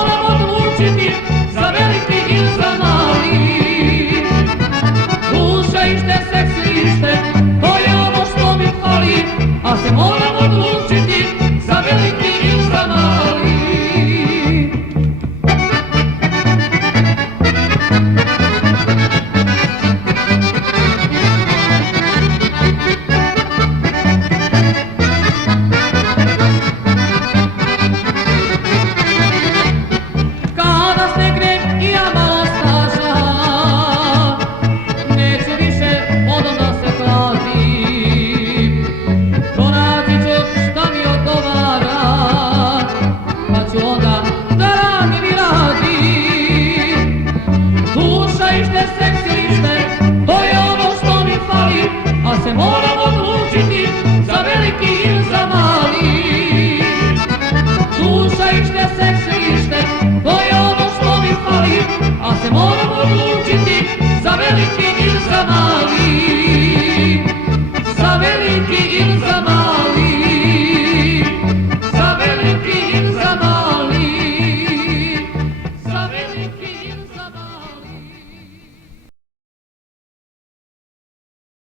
moram odlučiti za veliki ili za mali. Duša ište, seks ište, to je ono što mi fali, a se moram odlučiti za veliki ili za mali. Se moram odlučiti za veliki ili za mali. Duša ište, seks ište, to je ono što mi fali, a se moram odlučiti za veliki ili za mali. Za veliki ili